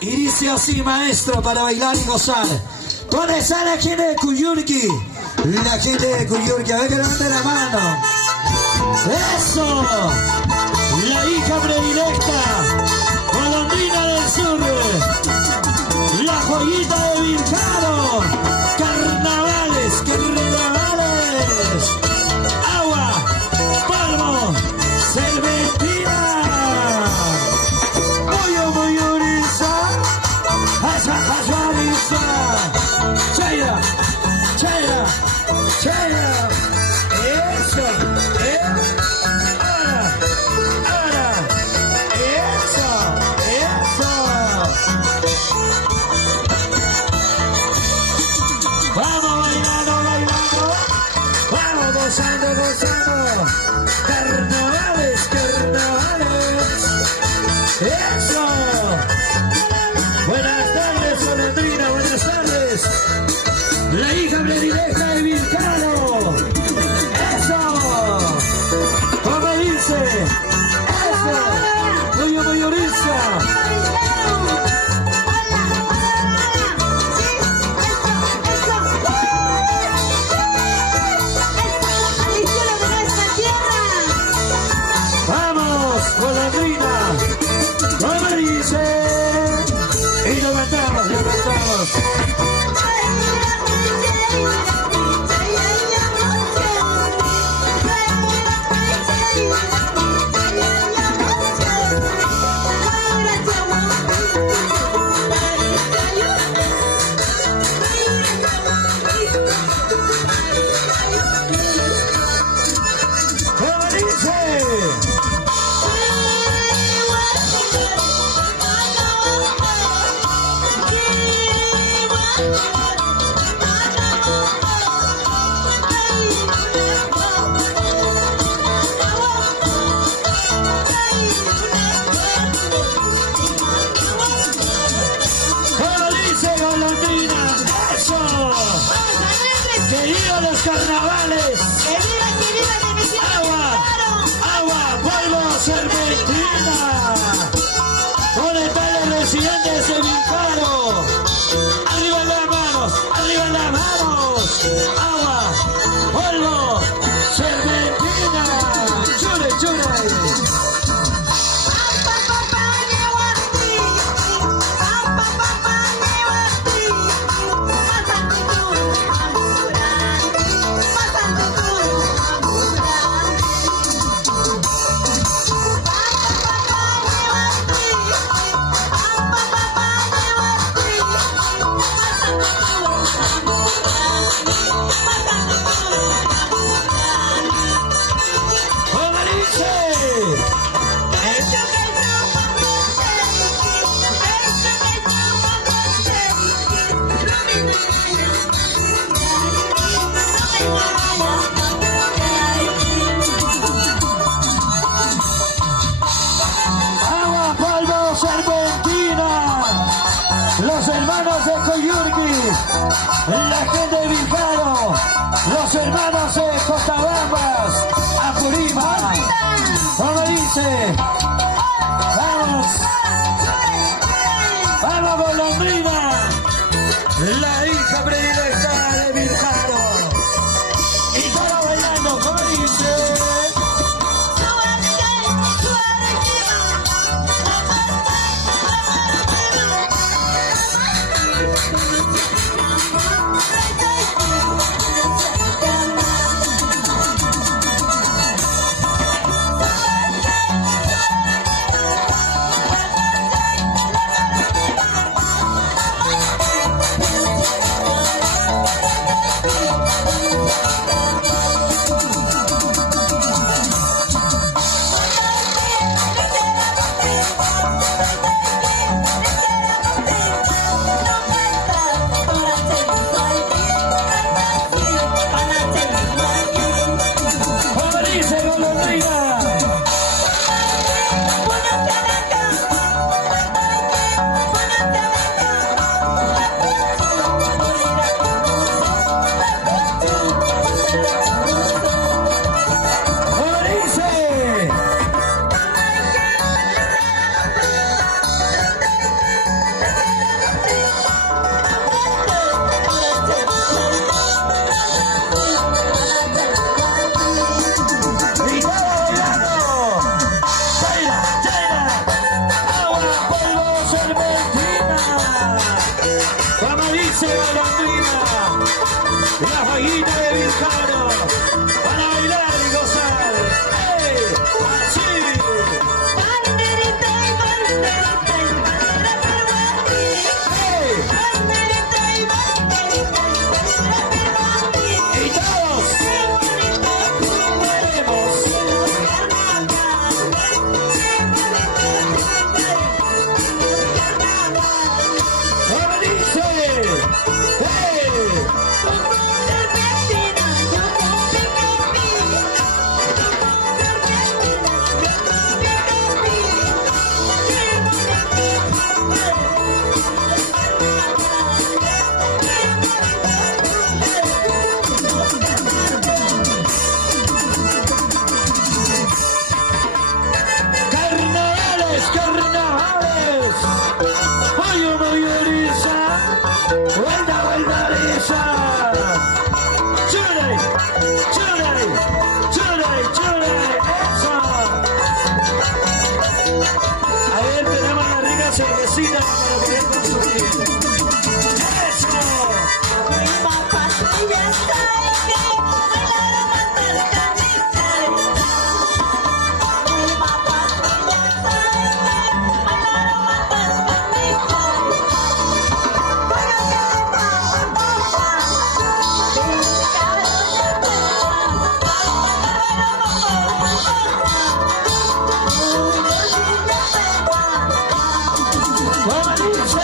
Y dice así, maestro, para bailar y gozar. ¿Dónde está la gente de Cuyurqui? La gente de Cuyurqui, a ver que levante la mano. ¡Eso! La hija predilecta, golondrina del sur, la joyita de Vilcaro. Carnavales, carnavales. Agua, polvo, serpentina. Chaya, chaya, chaya. Eso, ahora, eso, eso. Vamos bailando, bailando. Vamos gozando, gozando. Carnavales, carnavales. Eso. Buenas tardes, golondrina, buenas tardes. La hija predilecta de Vilcaro. ¡Eso! ¿Cómo dice? ¡Eso! ¡Muy mayoriza! ¡Vamos, golondrina! ¿Cómo dice? Y lo matamos, lo matamos. Carnavales, agua, agua, polvo, serpentina. ¿Dónde están los residentes de Vilcaro? Arriba las manos, arriba las manos. Agua, polvo, serpentina. Chure, chure. Los hermanos de Cuyurqui, la gente de Vilcaro, los hermanos de Costabambas, Apurima. ¿Cómo dice? Vamos, vamos golondrina, la hija predilecta de Vilcaro. Y todo bailando, ¿cómo dice? golondrina, la fallita de Vilcano, para bailar y gozar. ¡Ey! ¡Así! Banderita y bandera peruana. ¡Ey! Banderita y bandera peruana. ¡Y todos! ¡Veremos! ¡Ahora dice! ¡Ey! ¡Carnavales, carnavales! ¡Oye, mayoriza! ¡Vuelta, vuelta, risa! ¡Chulay! ¡Chulay! ¡Chulay, chulay! ¡Eso! A ver, tenemos la rica cervecita para poder consumir. ¡Eso! ¡Vamos, dice!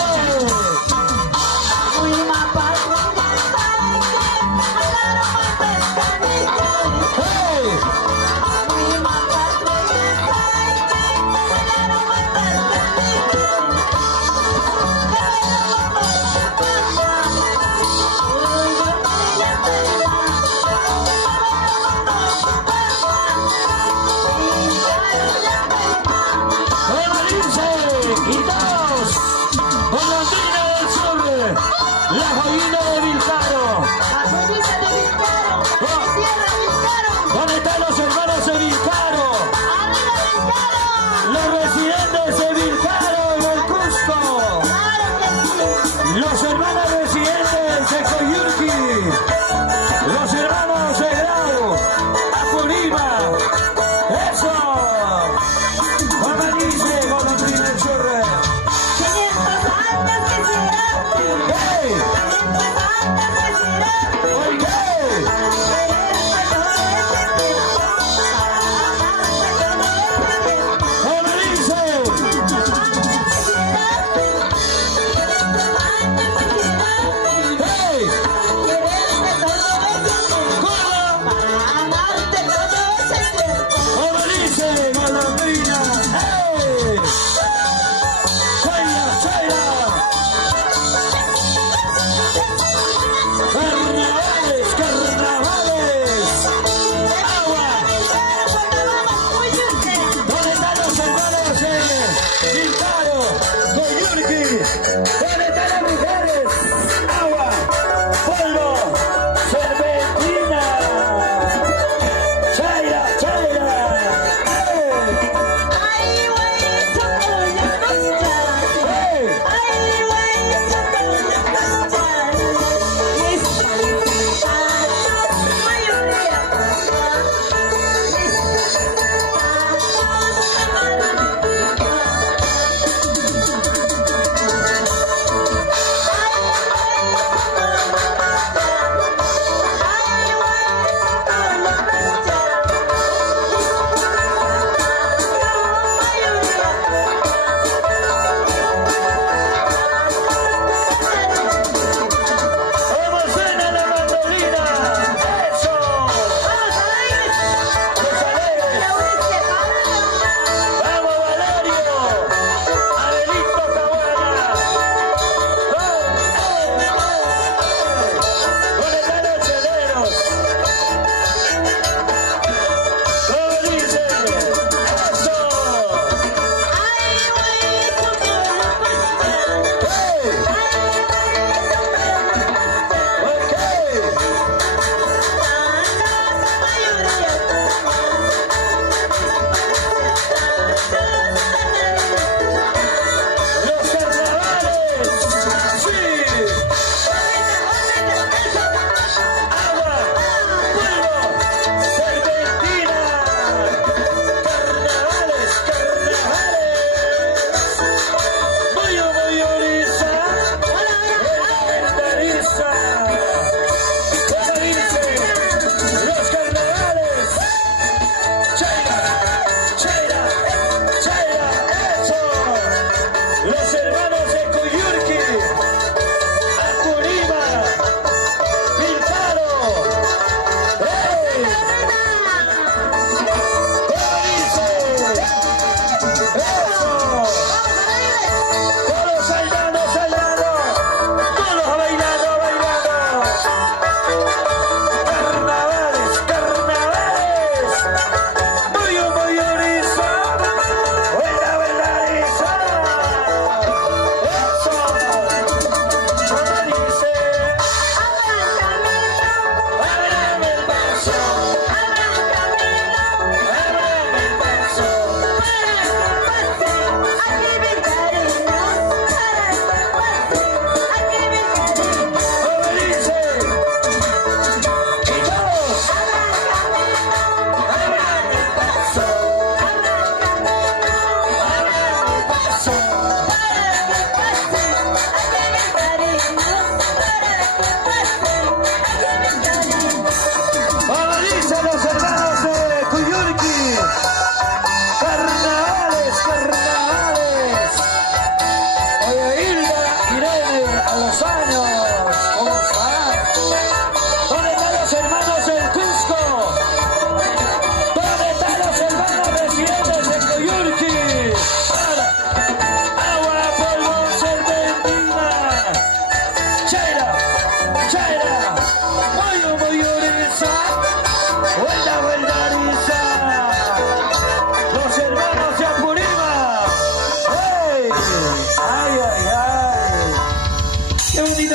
¡Hey! ¡Vamos, dice! ¡Quitaos! ¡Golondrina del sur! ¡La joguina de Vilcano! ¿Dónde están los hermanos de Vilcano? Los residentes de Vilcano y el Cusco. Los hermanos residentes de Coyurqui. Los hermanos de Grau. Apurima. ¡Eso! ¡Vamos, dice! ¡Golondrina del sur! ¡Hey! ¡Oye! ¡Vamos, dice! ¡Hey! ¿Cómo? ¡Vamos, dice! ¡Golondrina! ¡Hey! ¡Chaira, chaira! ¡Carnavales, carnavales! ¡Agua! ¿Dónde están los hermanos de Vilcano, Coyurqui? ¿Dónde están las mujeres? ¡Agua! ¡Polvo! ¡Serpentina! ¡Chaira, chaira! ¡Hey! ¡Hey!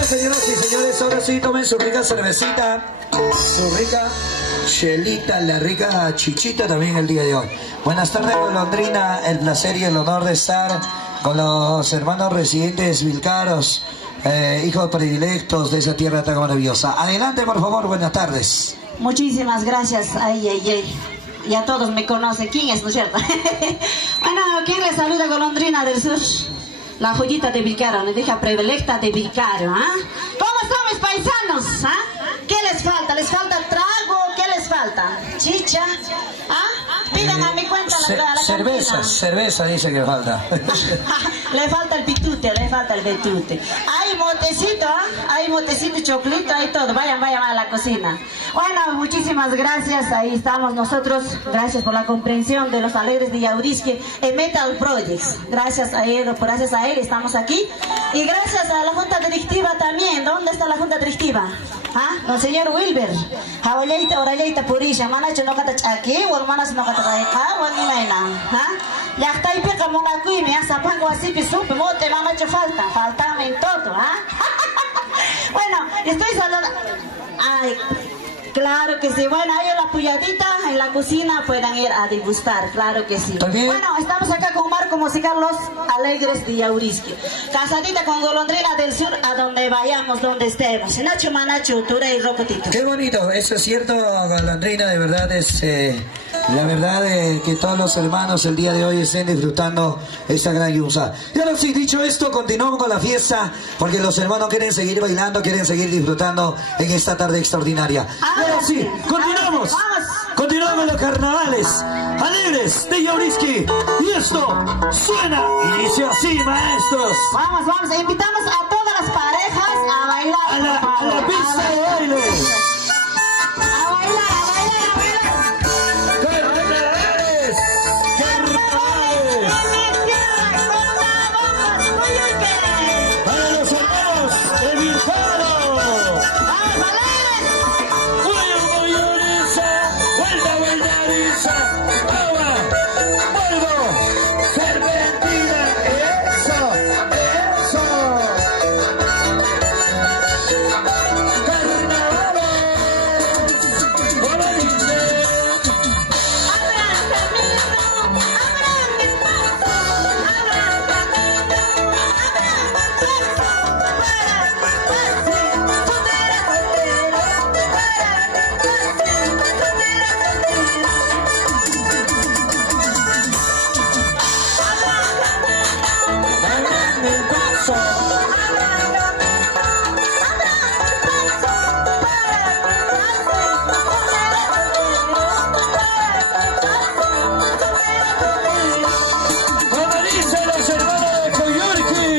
señoras y señores, ahora sí tomen su rica cervecita, su rica chelita, la rica chichita también el día de hoy. Buenas tardes, Golondrina, el placer y el honor de estar con los hermanos residentes vilcaros, hijos predilectos de esa tierra tan maravillosa. Adelante, por favor, buenas tardes. Muchísimas gracias. Ay, ay, ay. Ya todos me conocen. ¿Quién es, no es cierto? Bueno, ¿quién les saluda, Golondrina del Sur? La joyita de Vilcaro, la hija predilecta de Vilcaro, ¿ah? ¿Cómo están mis paisanos? ¿Ah? ¿Qué les falta? ¿Les falta trago? ¿Qué les falta? ¿Chicha? ¿Ah? Pidan a mi cuenta la cerveza, cantina. cerveza dice que falta. Le falta el pitute, le falta el betute. Hay motecito, ¿ah? Hay motecito, choclito, hay todo. Vayan, vayan a la cocina. Bueno, muchísimas gracias. Ahí estamos nosotros. Gracias por la comprensión de los alegres de Yaurisque en Metal Projects. Gracias a él estamos aquí. Y gracias a la Junta Directiva también. ¿Dónde está la Junta Directiva? ¿Ah? Don señor Wilber. Jawaleita, oraleita, purisha. Manacho no kata chaki, o hermanas no kata raika, o ni maina. ¿Ah? Ya está ahí peca monacui, me hace pango así que supe, mote, manacho faltame en todo, ¿ah? Bueno, estoy saludando. Ay, claro que sí. Bueno, ahí en la puyadita, en la cocina, puedan ir a degustar, claro que sí. ¿También? Bueno, estamos acá con Marco Musical Los Alegres de Yaurisque. Casadita con Golondrina del Sur, a donde vayamos, donde estemos. Nacho, Manacho, Tura y Rocotito. Qué bonito, eso es cierto, Golondrina, de verdad es... la verdad es que todos los hermanos el día de hoy estén disfrutando esta gran yunza. Y ahora sí, dicho esto, continuamos con la fiesta, porque los hermanos quieren seguir bailando, quieren seguir disfrutando en esta tarde extraordinaria. Y ahora sí, continuamos. Continuamos los carnavales alegres de Yaurisque. Y esto suena y dice así, maestros. Vamos, vamos, invitamos a todas las parejas a bailar. A la pista de baile. A bailar, a bailar, a bailar. ¡Carnavales! ¡Carnavales! ¡Para los hermanos de Vilcaro! ¡Vamos, alegres! ¡Vuelta, bailariza! ¡Agua! ¡Vuelvo! ¡Serpentina! ¡Eso! ¡Eso! ¡Carnavales! ¡Hola, dice! Abran camino, abran espacio, abran camino, abran espacio para que pase, soltera, soltero, para que pase, soltera, soltero. Abran camino, ¡Abran el paso! abran camino, abran espacio para que pase, soltera, soltero, para que pase, soltera, soltero. ¡Como dicen los hermanos de Coyurqui!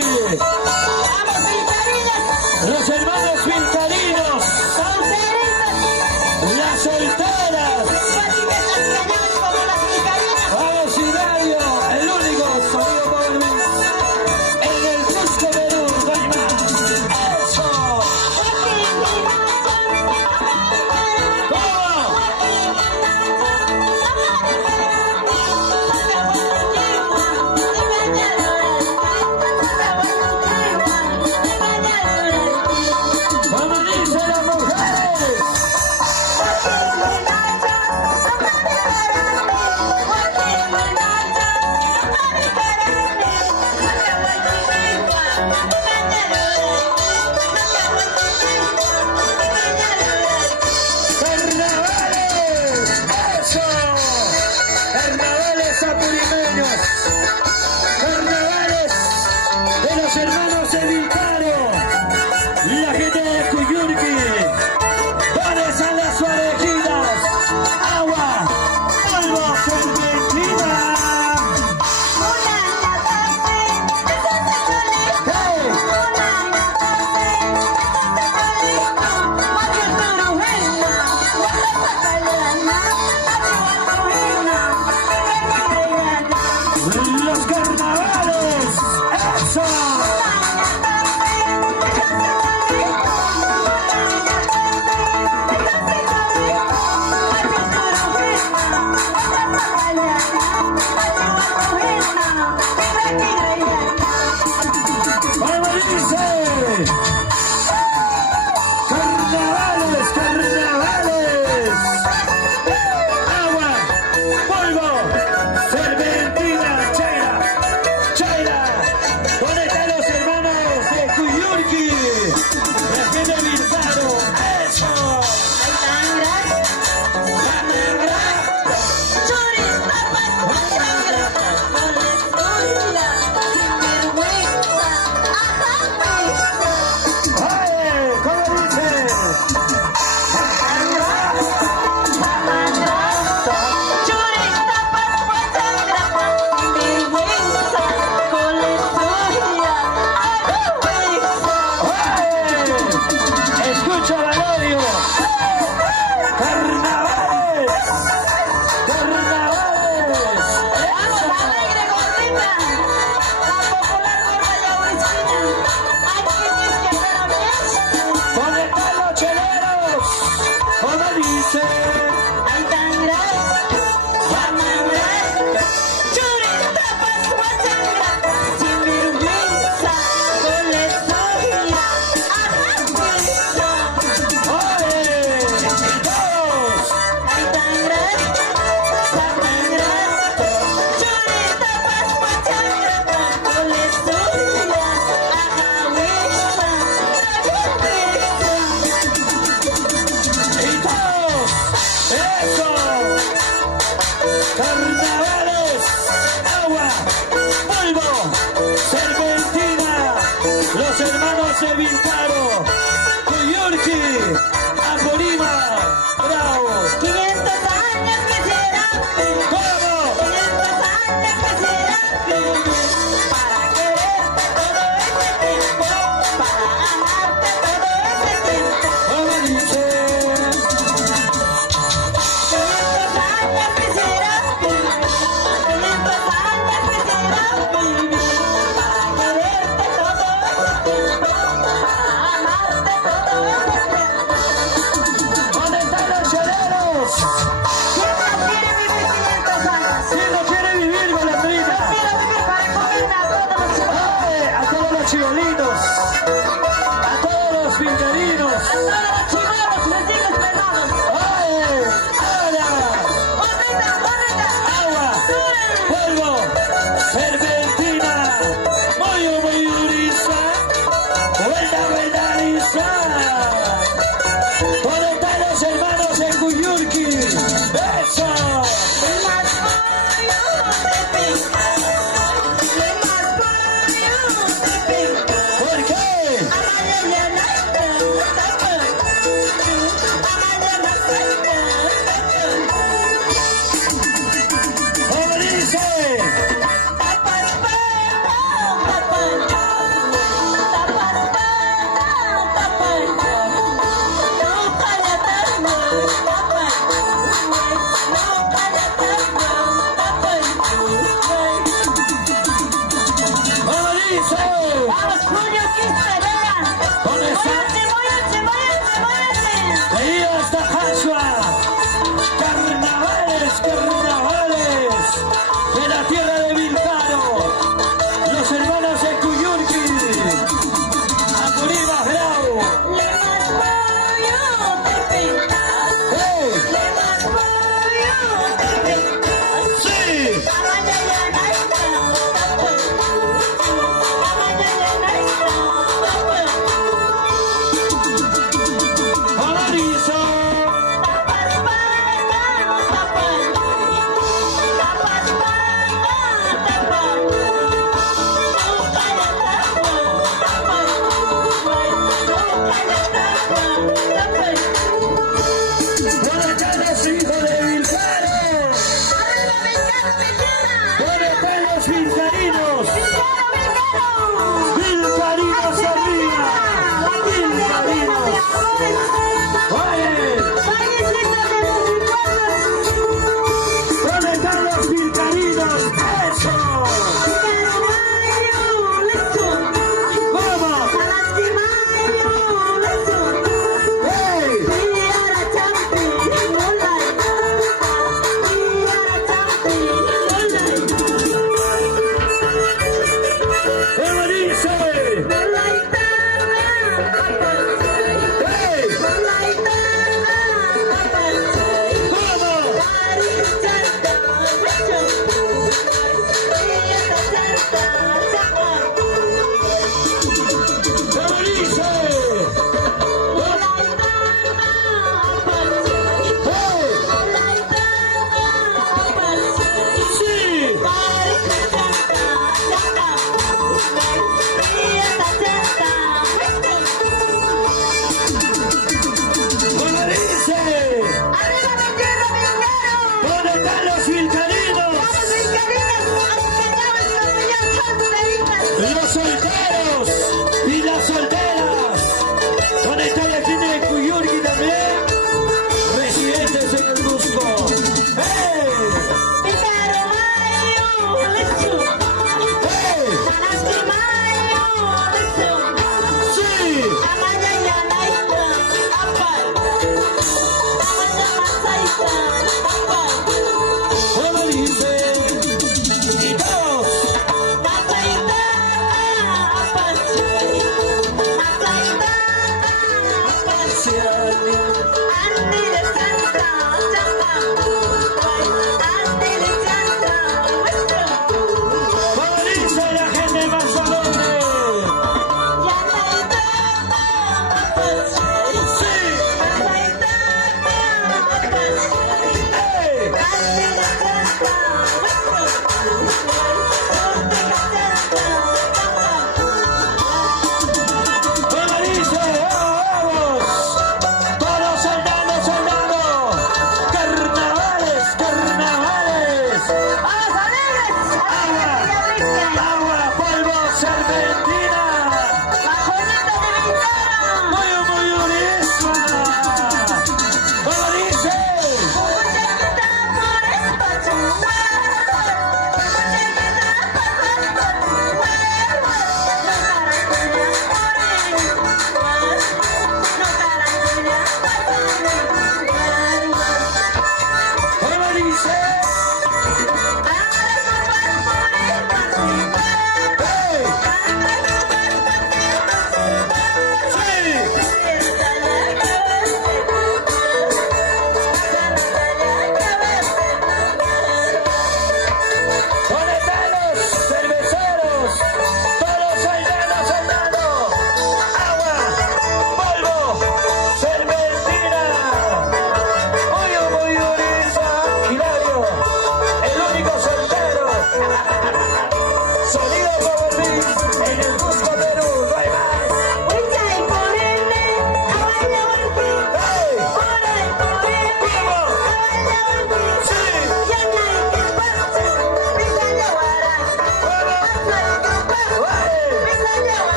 los hermanos de Vilcaro, Cuyurqui, Apurímac, bravo. 500 años quisiera vivir. ¿Cómo? 500 años quisiera vivir. Para quererte todo ese tiempo. Para amarte todo ese tiempo. ¿Cómo dice? 500 años quisiera vivir. 500 años quisiera vivir. Para quererte todo ese tiempo. Para amarte todo ese tiempo. ¿Dónde están los choreros? ¿Quién no quiere vivir 500 años? ¿Quién no quiere vivir, golondrina? Quiero vivir para comerme a todos los chibolos. ¡Ay! A todos los chibolinos, a todos los vilcarinos. A todos los chibolos recién pesados. ¡Ay! ¡Ahora! ¡Bonita, bonita! ¡Agua! ¡Polvo! ¡Serpentina! ¡Muy duriza! ¡Vuelta, lisa! ¿Dónde están los hermanos de Cuyurqui? ¡Eso! Le más pollo de pica. Le más pollo de pica. ¿Por qué? Amañana tapa. Amañana tapa. ¿Cómo dice? Tapas para, tapas. Tapas para, tapas. No calla tanto, tapas. No calla tanto, tapas. ¿Cómo dice? Vamos, Julio, que esperan. ¿Dónde está? Móyate. Ahí hasta Jashua. Carnavales de la tierra de Vilcaro. Los hermanos de Cuyurqui. Apurímac, bravo. Le más pollo de pica. ¡Eh! Le más pollo de pica. ¡Sí! Amañana tapa. Amañana tapa. ¿Cómo dice? Tapas para, tapas. Tapas para, tapas. No calla tanto, tapas. No calla tanto, tapas. ¿Dónde están los hijos de Vilcaro? ¡Arriba, Vilcaro, Vilcaro! ¿Dónde están los vilcarinos? ¡Vilcaro, Vilcaro! Vilcarinos arriba. Vilcarinos. Oye, ¿dónde están los vilcarinos? ¡Eso! ¡Vamos! ¡Hey! ¿Cómo dice? ¡Hey! ¿Cómo? ¿Cómo dice? ¡Hey! ¡Sí! ¿Cómo dice? ¡Arriba, Vilcaro, Vilcaro! ¿Dónde están los vilcarinos? Los solteros y las solteras. ¿Dónde está la gente de Cuyurqui también? Residentes en el Cusco. ¡Hey! ¡Hey! ¡Sí! ¿Cómo dice? Y todos.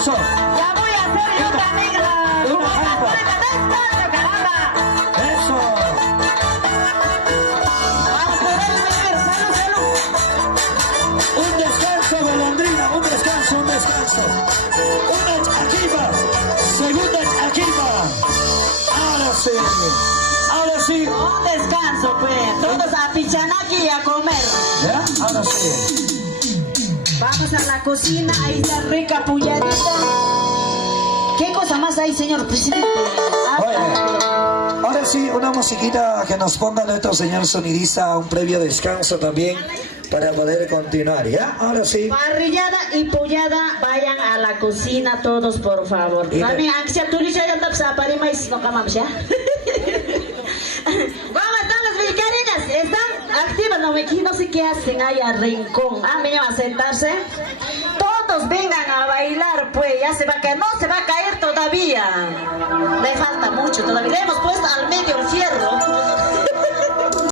Eso. Ya voy a hacer yo también la... Una jaiba. ¡Descanso, caramba! Eso. Vamos por él, Miguel. Salud, salud. Un descanso, golondrina, un descanso, un descanso. Una ajiba, segunda ajiba. Ahora sí, ahora sí. Un descanso, pues. Todos a Pichanaki y a comer. ¿Ya? Ahora sí. Vamos a la cocina, ahí está rica pulladita. ¿Qué cosa más hay, señor presidente? Oye, ahora sí, una musiquita que nos ponga nuestro señor sonidista, un previo descanso también para poder continuar, ¿ya? Ahora sí. Parrillada y pullada, vayan a la cocina todos, por favor. Y- También, aunque sea tulisha, ya está para parimais, no camamos, ¿ya? ¿Cómo están las vilcariñas? ¿Están activas? No sé qué hacen ahí a rincón. Ah, me llaman a sentarse. Todos vengan a bailar, pues. Ya se va a caer. No se va a caer todavía. Le falta mucho todavía. Le hemos puesto al medio el fierro.